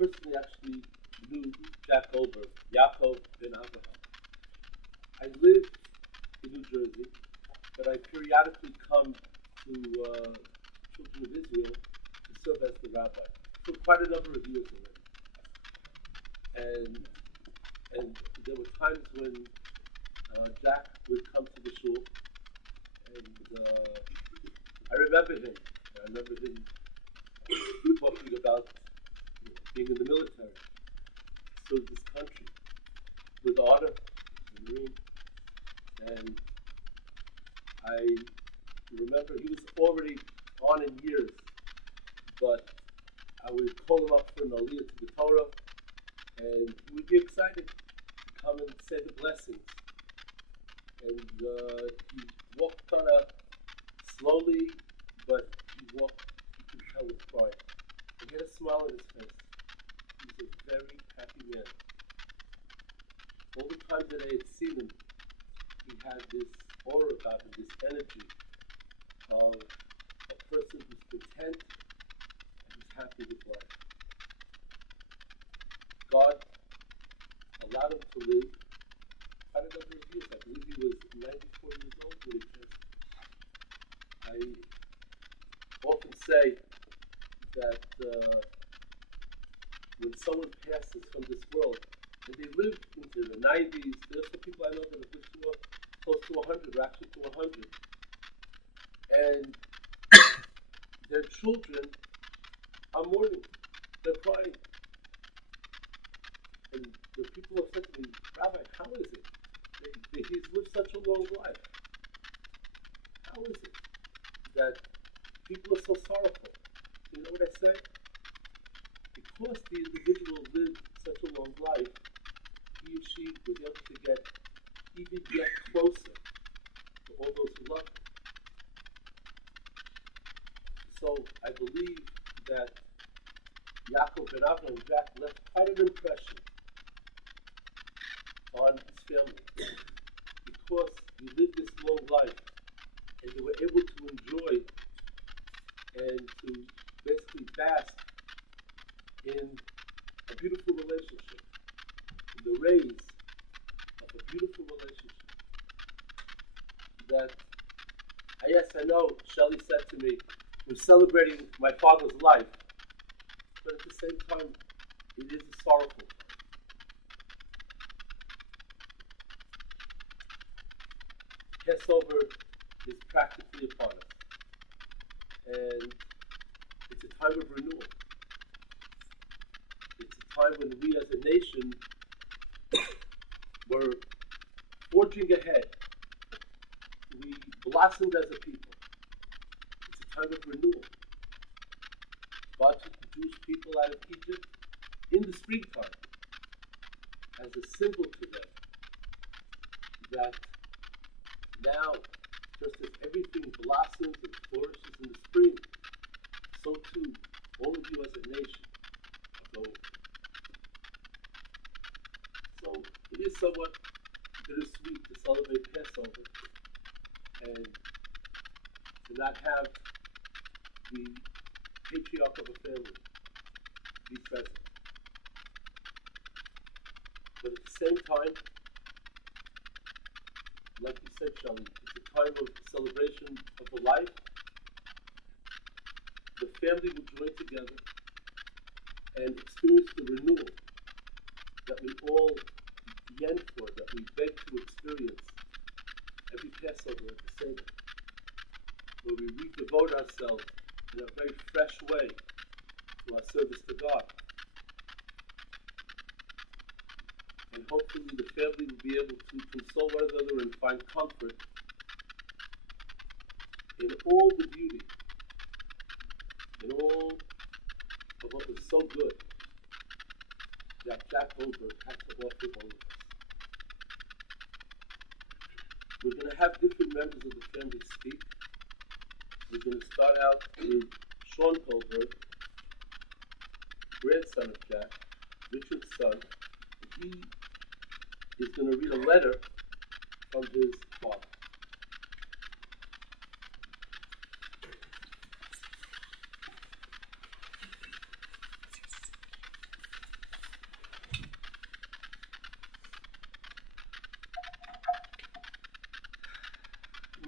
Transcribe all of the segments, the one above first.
personally actually knew Jack Goldberg, Yaakov ben Avraham. I live in New Jersey, but I periodically come to Children of Israel to serve as the rabbi for quite a number of years already. And there were times when Jack would come to the shul, and I remember him. I remember him talking about being in the military, served this country with honor, as a Marine. And I remember he was already on in years, but I would call him up for an aliyah to the Torah, and he would be excited to come and say the blessings. And he walked kind of slowly, but he walked, you could tell, with pride. And he had a smile on his face. He was a very happy man. All the time that I had seen him, he had this aura about him, this energy of a person who's content and who's happy with life. God allowed him to live quite a number of years. I believe he was 94 years old when he passed. I often say that when someone passes from this world, and they live into the 90s, there's some people I know that have lived to close to 100, or actually to 100. And their children are mourning, they're crying. And the people have said to me, Rabbi, how is it? He's lived such a long life. How is it that people are so sorrowful? You know what I say? Because the individual lived such a long life, he or she was able to get even yet closer to all those who love him. So I believe that Yaakov ben Avraham and Jack left quite an impression on his family because he lived this long life and they were able to enjoy and to basically bask in a beautiful relationship, in the rays of a beautiful relationship. That, yes, I know, Shelley said to me, we're celebrating my father's life, but at the same time, it is a sorrowful time. Passover is practically upon us, and it's a time of renewal. It's a time when we as a nation were forging ahead. We blossomed as a people. It's a time of renewal. God took the Jewish people out of Egypt in the springtime as a symbol to them that now, just as everything blossoms and flourishes in the spring, so too, all of you as a nation are going. So it is somewhat bittersweet to celebrate Passover and to not have the patriarch of a family be present. But at the same time, like you said, Shelley, it's a time of celebration of the life. The family will join together and experience the renewal that we all yearn for, that we beg to experience every Passover at the Seder, where we redevote ourselves in a very fresh way to our service to God. And hopefully the family will be able to console one another and find comfort in all the beauty, in all of what was so good that Jack Goldberg had to offer all of us. We're going to have different members of the family speak. We're going to start out with Sean Goldberg, grandson of Jack, Richard's son. He is going to read a letter from his father.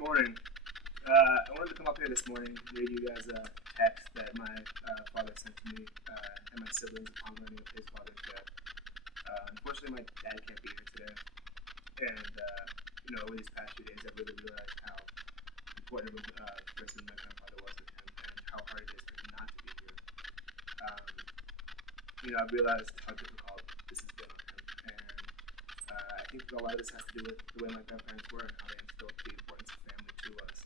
Morning. I wanted to come up here this morning and read you guys a text that my father sent to me and my siblings upon learning of his father's death. Unfortunately, my dad can't be here today. And, over these past few days, I've really realized how important of a person my grandfather was with him and how hard it is for him not to be here. I've realized how difficult this has been on him. And I think a lot of this has to do with the way my grandparents were and how they instilled the importance of family to us.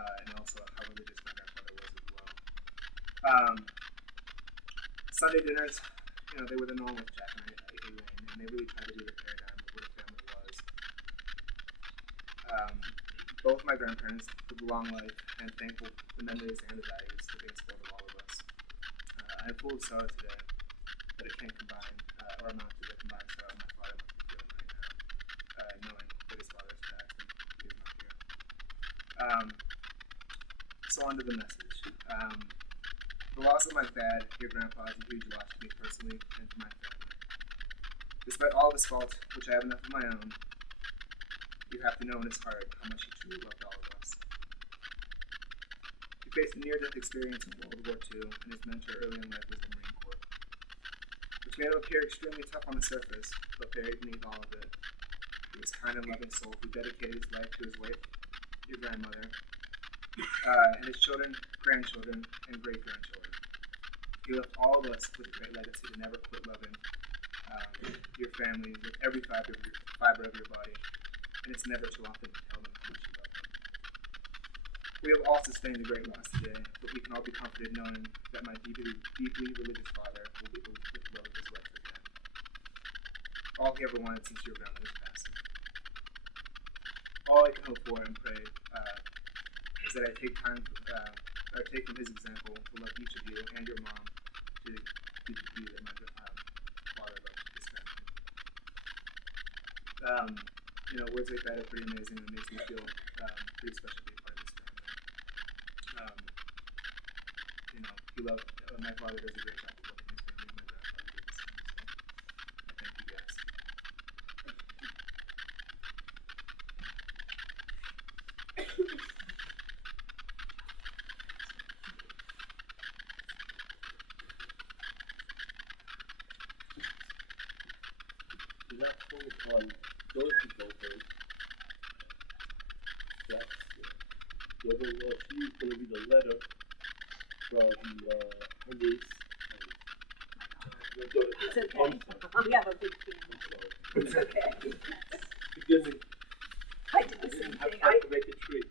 And also how religious my grandfather was as well. Sunday dinners, they were the norm with Jack and Elaine, and they really tried to be the paradigm of what a family was. Both my grandparents lived a long life and thankful for the memories and the values that they instilled in all of us. I'm full of sorrow today, but it can't combine or amount to the combined sorrow my father must be feeling right now, knowing that his father is passed and he is not here. So on to the message. The loss of my dad, your grandpa, is a huge loss to me personally and to my family. Despite all of his faults, which I have enough of my own, you have to know in his heart how much he truly loved all of us. He faced a near-death experience in World War II, and his mentor early in life was the Marine Corps, which made him appear extremely tough on the surface, but buried beneath all of it. He was a kind and loving soul who dedicated his life to his wife, your grandmother, and his children, grandchildren, and great-grandchildren. He left all of us with a great legacy to never quit loving your family with every fiber of your body, and it's never too often to tell them how much you love them. We have all sustained a great loss today, but we can all be comforted knowing that my deeply religious father will be with the love of his wife again. All he ever wanted since your grandmother's passing. All I can hope for and pray is that I take from his example to love each of you and your mom to the degree that my father loved his family. Words like that are pretty amazing and it makes me feel pretty special to be a part of this family. My father does a great job of loving his family, and my grandfather did the same. So I thank you guys. Is that full on Dorothy Goldbergs? That's the other she's going to read a letter from her niece. It's okay. We have a big family. It's okay. Forgive me. I did the same I thing. tried to make a treat.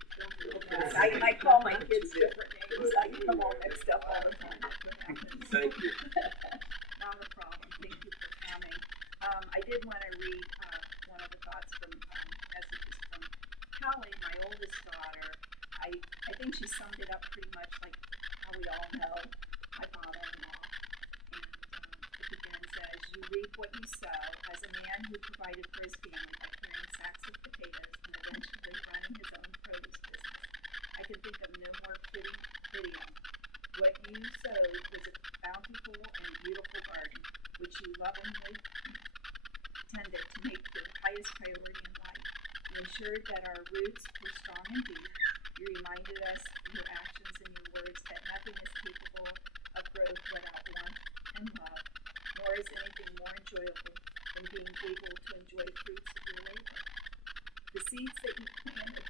I call my kids different names. I get them all mixed up all the time. Thank you. Not a problem. Thank you for coming. I did want to read one of the thoughts from messages from Callie, my oldest daughter. I think she summed it up pretty much like how we all know my father-in-law. And it begins as, you reap what you sow. As a man who provided for his family by carrying sacks of potatoes and eventually running his own produce business, I can think of no more fitting idiom. What you sowed was a bountiful and beautiful garden, which you lovingly tended to make your highest priority in life. You ensured that our roots were strong and deep. You reminded us in your actions and your words that nothing is capable of growth without warmth and love, nor is anything more enjoyable than being able to enjoy fruits of your labor. The seeds that you planted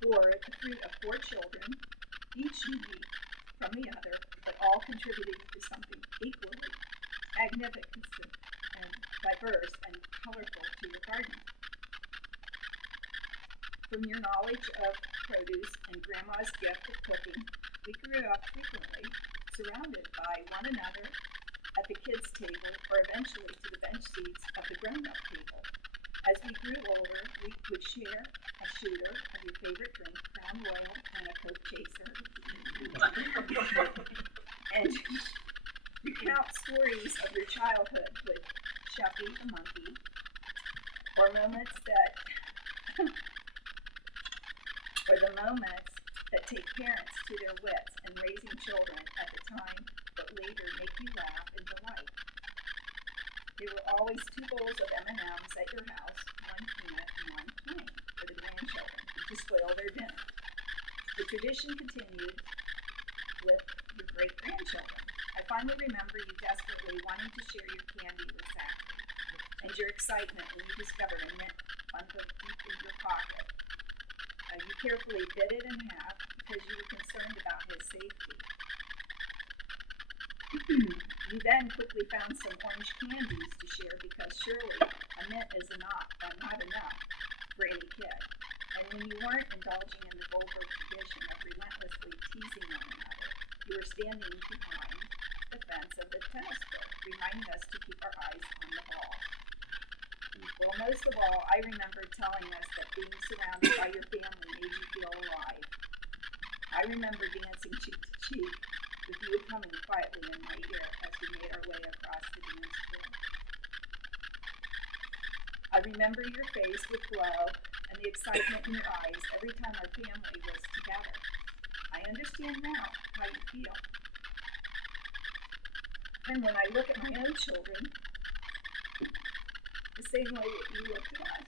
bore the fruit of 4 children, each unique from the other, but all contributing to something equally magnificent and diverse and colorful to your garden. From your knowledge of produce and Grandma's gift of cooking, we grew up frequently surrounded by one another at the kids' table or eventually to the bench seats of the grown-up table. As we grew older, we would share a shooter of your favorite drink, Crown Royal, and a Coke Chaser. And recount stories of your childhood with Shuffy the monkey, or the moments that take parents to their wits in raising children at the time, but later make you laugh and delight. There were always 2 bowls of M&Ms at your house, one peanut and one plain. spoil their dinner. The tradition continued with your great-grandchildren. I finally remember you desperately wanting to share your candy with Zachary, and your excitement when you discovered a mint bundled deep in your pocket. You carefully bit it in half because you were concerned about his safety. You then quickly found some orange candies to share because surely a mint is not enough for any kid. And when you weren't indulging in the Goldberg tradition of relentlessly teasing one another, you were standing behind the fence of the tennis court, reminding us to keep our eyes on the ball. Well, most of all, I remember telling us that being surrounded by your family made you feel alive. I remember dancing cheek to cheek with you humming quietly in my ear as we made our way across the dance floor. I remember your face with glow and the excitement in your eyes every time our family was together. I understand now how you feel. And when I look at my own children, the same way that you looked at us,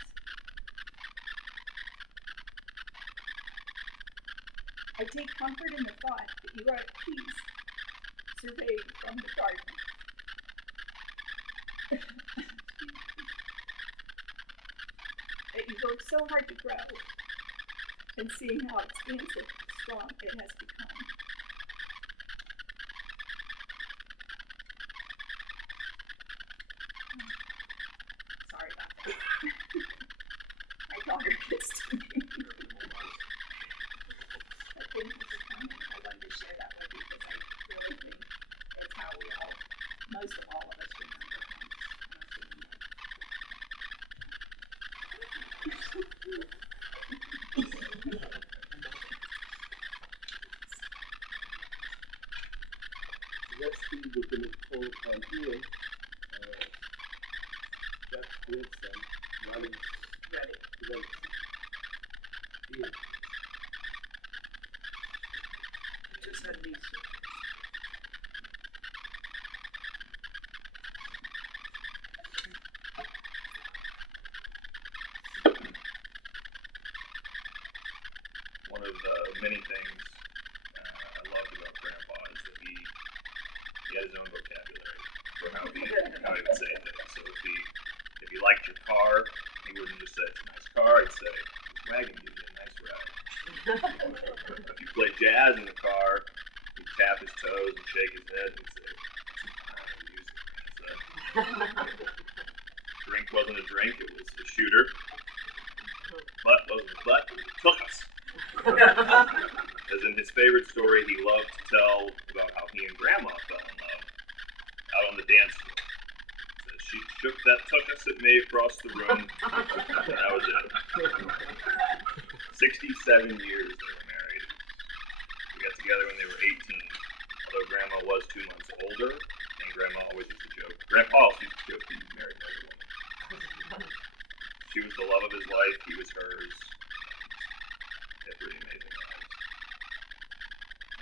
I take comfort in the thought that you are at peace, surveying from the garden. That you worked so hard to grow, and seeing how expansive and strong it has become. Sorry about that. My daughter gets to me. Thank you for coming. I wanted to share that with you because I really think it's how we all, most of all of us, remember things. Next thing we're going to call upon Ian, Jack's grandson, Ronnie's Ready. Ian. You just had me. One of the many things I loved about Grandpa is that he had his own vocabulary for how he would say things. So if he liked your car, he wouldn't just say it's a nice car. He'd say this wagon gives you a nice ride. If you played jazz in the car, he'd tap his toes and shake his head and say, music. Drink wasn't a drink, it was a shooter. Butt wasn't a butt, it took us. As in his favorite story, he loved to tell about how he and Grandma fell in love out on the dance floor. So she shook that tuchus at me across the room, and that was it. 67 years they were married. We got together when they were 18, although Grandma was 2 months older, and Grandma always used to joke. Grandpa always used to joke he was married to every woman. She was the love of his life, he was hers. They had pretty amazing lives.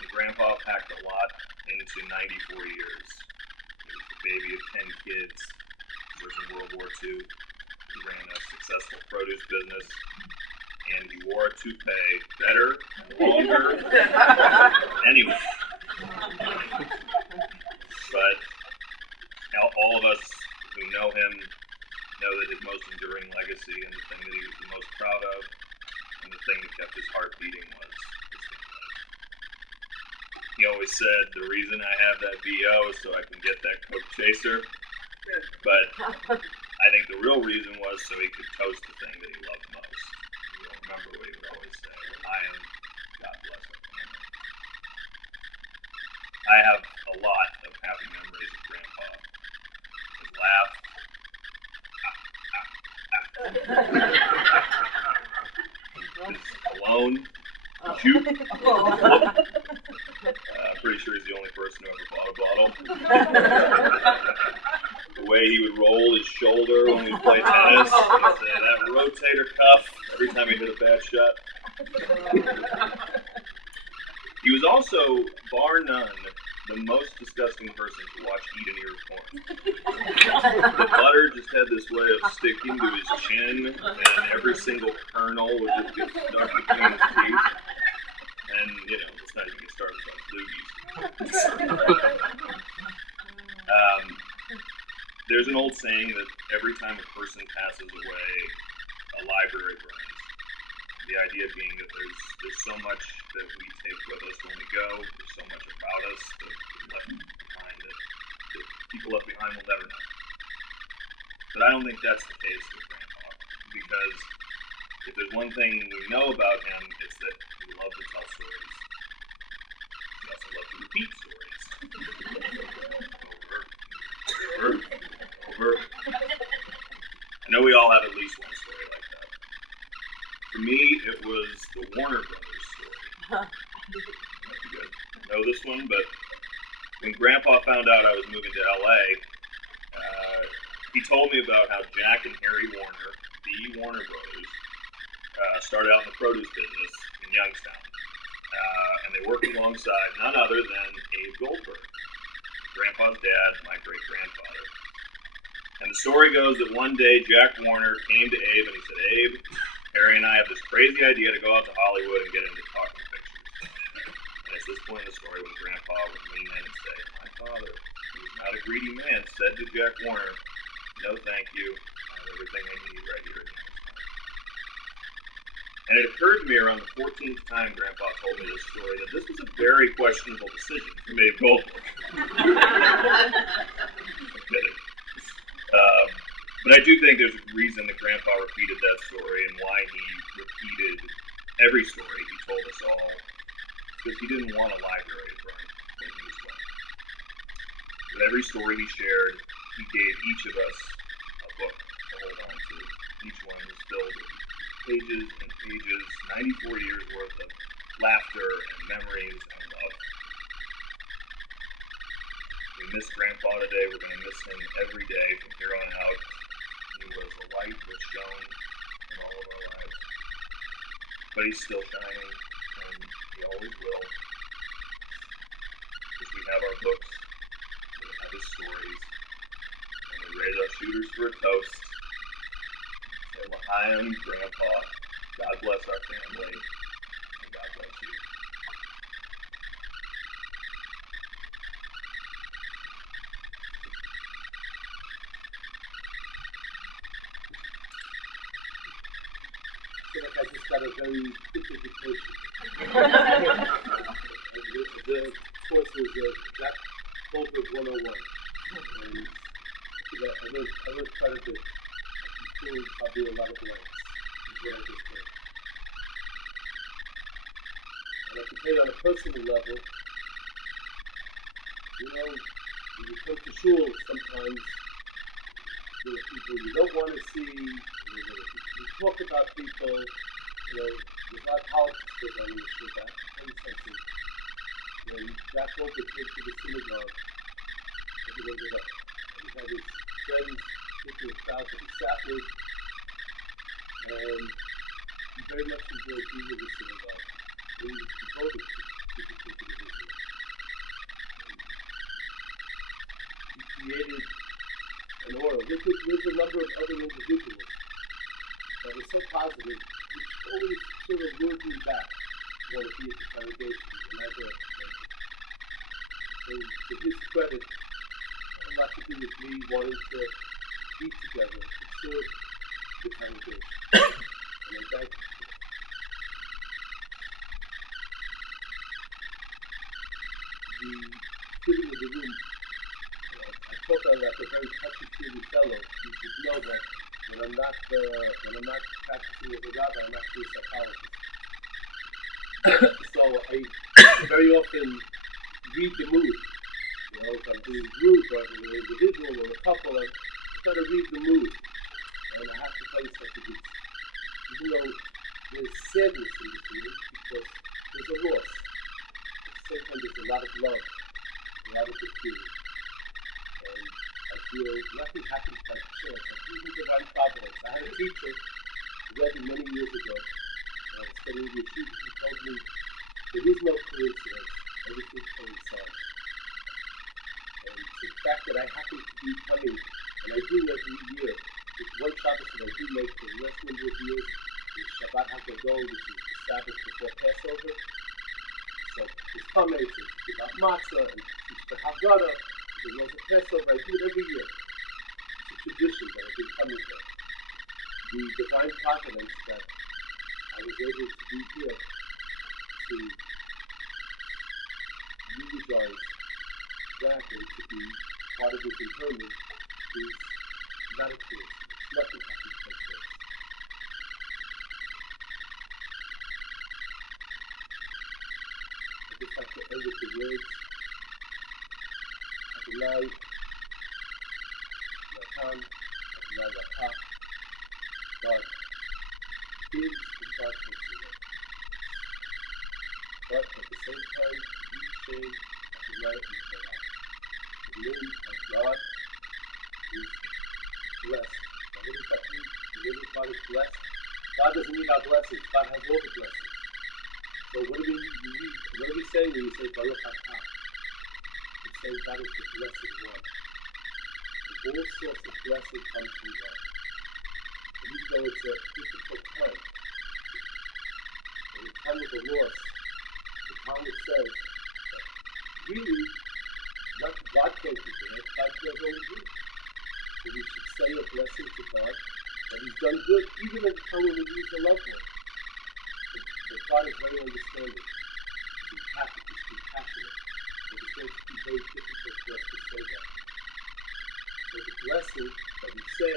And Grandpa packed a lot into 94 years. He was the baby of 10 kids, served in World War II. He ran a successful produce business, and he wore a toupee better and longer than anyone. But all of us who know him know that his most enduring legacy and the thing that he was the most proud of and the thing that kept his heart beating was his family. He always said, the reason I have that VO is so I can get that Coke Chaser. But I think the real reason was so he could toast the thing that he loved most. You'll remember what he would always say, I am, God bless our family. I have a lot of happy memories of Grandpa. His laugh. Alone. Shoot. I'm pretty sure he's the only person who ever bought a bottle. The way he would roll his shoulder when we play tennis. He'd say that rotator cuff every time he hit a bad shot. He was also, bar none, the most disgusting person to watch eat an ear of corn. The butter just had this way of sticking to his chin, and every single kernel would just get stuck between his teeth. And, you know, let's not even get started on loogies. There's an old saying that every time a person passes away, a library burns. The idea being that there's so much that we take with us when we go. There's so much about us that is left behind that people left behind will never know. But I don't think that's the case with Grandpa, because if there's one thing we know about him, it's that he loved to tell stories. He also loved to repeat stories. Over. I know we all have at least one story like that. For me, it was the Warner Brothers story. You guys know this one, but when Grandpa found out I was moving to LA, he told me about how Jack and Harry Warner, the Warner Brothers, started out in the produce business in Youngstown. And they worked alongside none other than Abe Goldberg, Grandpa's dad, my great-grandfather. And the story goes that one day Jack Warner came to Abe and he said, "Abe, Harry and I have this crazy idea to go out to Hollywood and get into talking pictures." And it's this point in the story when Grandpa would lean in and say, "My father, who was not a greedy man, said to Jack Warner, 'No, thank you. I have everything I need right here in Youngstown.'" And it occurred to me around the 14th time Grandpa told me this story that this was a very questionable decision from Abe Goldberg. I'm kidding. But I do think there's a reason that Grandpa repeated that story and why he repeated every story he told us all. Because he didn't want a library to burn when he was gone. With every story he shared, he gave each of us a book to hold on to. Each one was filled with pages and pages, 94 years worth of laughter and memories and love. We miss Grandpa today. We're going to miss him every day from here on out. He was a light that shone in all of our lives. But he's still shining, and he always will. Because we have our books, we have his stories, and we raise our shooters for a toast. Say L'chaim, Grandpa. God bless our family, and God bless you. I feel like I just got a very quick education. The course was Jack Goldberg 101. And I learned quite a bit. I'm still probably a lot of blanks. Is what I just learned. And I can tell you on a personal level, you know, when you come to shul, sometimes there are people you don't want to see. You talk about people, you know, there's a lot of politics going on in the shul. I have to tell you something. When Jack Goldberg came to the synagogue, everyone got up. And he had his friends, people of crowds that he sat with, and he very much enjoyed being in the synagogue. And he was devoted to the people of Israel. He created an aura with a number of other individuals that was so positive, which always sort of lured me back to want to be at the congregation. And I got so to his credit, a lot to do with me wanting to be together and serve the congregation. And I thank you for that. The sitting in the room, I thought I was like a very touchy-feely fellow. You should know that when I'm not practicing as a rabbi, I'm actually a psychologist. So I very often read the mood. You know, if I'm being rude or if I'm an individual or a couple, I try to read the mood. And I have to tell you something. Even though there's sadness in this room, because there's a loss. At the same time, there's a lot of love, a lot of good feeling. And I feel nothing happens by chance. I feel the divine providence. I had a teacher who read me many years ago, and I was studying the yeshiva. He told me there is no coincidence. Everything coincides. And the fact that I happen to be coming, and I do every year, it's one Shabbos that I do make for the last number of years, is Shabbat HaGadol, which is the Sabbath before Passover. So there's Chametz, it's about matzah, and it's the Haggadah, there's also Passover. I do it every year. It's a tradition that I've been coming to. The divine providence that I was able to be here to eulogize Jack and to be part of his interment is not a coincidence. Nothing happens by chance. I'd just like to end with the words Adonai Natan, Adonai Rakah. God gives and God takes away. But at the same time, we say Adonai Natan. The name of God is blessed. Now what does that mean? The name of God is blessed. God doesn't need our blessings. God has all the blessings. So what do we need? What are we saying when we say Baruch Atah? We're saying God is the blessed one. And all sorts of blessing comes from God. And even though it's a difficult time, in the time of the loss, the Talmud says that really, not God can't do bad, God does only good. So we should say a blessing to God that He's done good, even at the time when we lose a loved one. That God is very understanding. He's empathic, He's compassionate. But it's going to be very difficult for us to say that. So the blessing that we say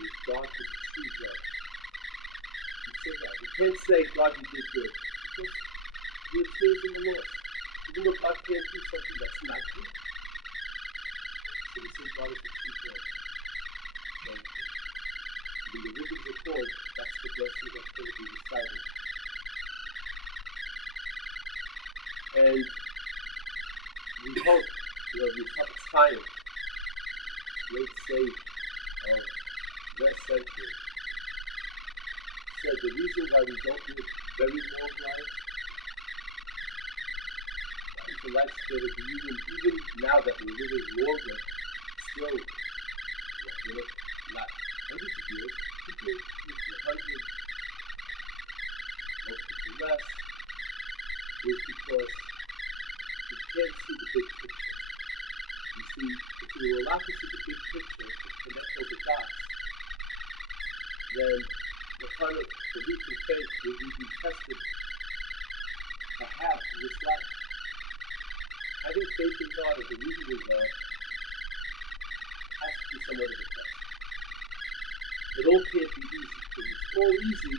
is God is a true judge. We say that. We can't say God you did good because we're experiencing the loss. Even though God can't do something that's not good. So we say God is a true judge. So when the ribbons are pulled, that's the blessing that's going to be recited. And we hope, the Prophet Chaim, great sage of last century, said the reason why we don't live very long lives, the lifespan of the human, even now that we're living longer, still, not hundreds of years, people live to 100, most people less, is because we can't see the big picture. You see, if we were allowed to see the big picture and connect all the dots, then what kind of belief and faith would we be tested to have in this life? Having faith in God or believing in God has to be somewhat of a test. It all can't be easy. If it's all easy,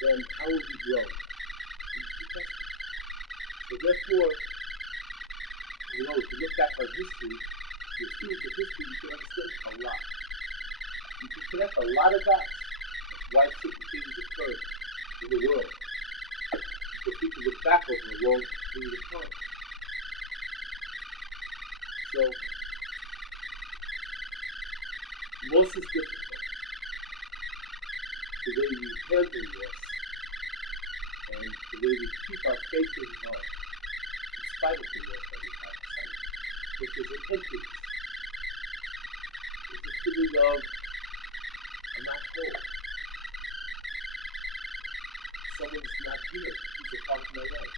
then how will we grow? We should be tested. So therefore, if you look back on history, the students of history, you can understand a lot. You can connect a lot of dots of why certain things occurred in the world. Because people look back over a long period of time. So, loss is difficult. The way we handle loss and the way we keep our faith in God, in spite of the loss that we have, which is an emptiness. It's a feeling of, I'm not whole. Someone's not here. He's a part of my life.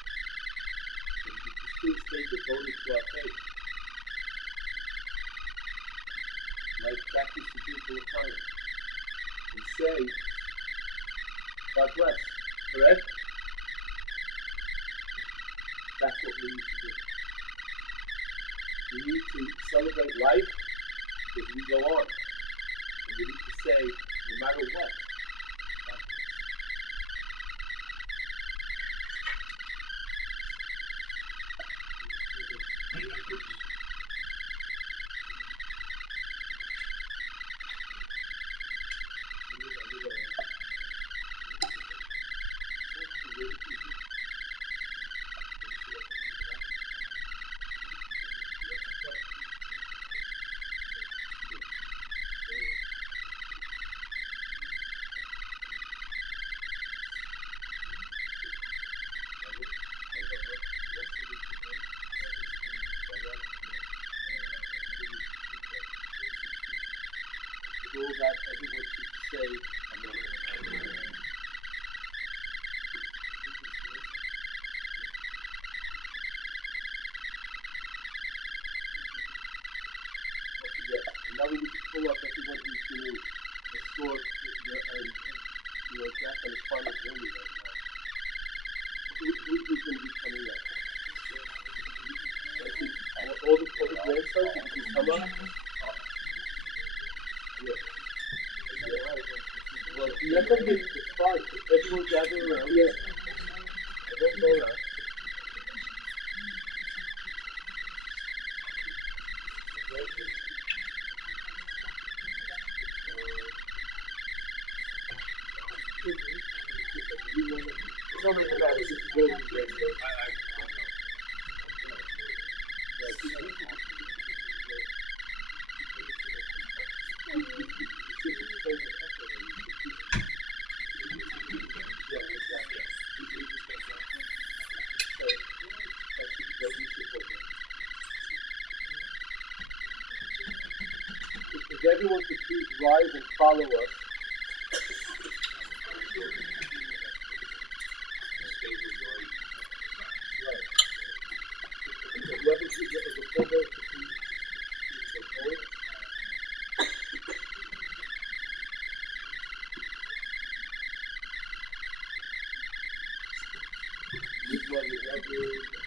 And we can still stay devoted to our faith. Like Jack used to do for the time. And say, God bless. Correct? That's what we need to do. We need to celebrate life as we go on. And we need to say, no matter what, God bless. Yes. that everyone should say amen. Yes. And now we need to pull up everyone who's doing the store, Jack on his final journey right now. Who's going to be coming up? All the grandsons, did you come up? Yeah. Well, let them be, it's fine. Everyone gather around. Yeah. Everyone go around. It's only the best. It's good. If everyone could please rise and follow us. This one is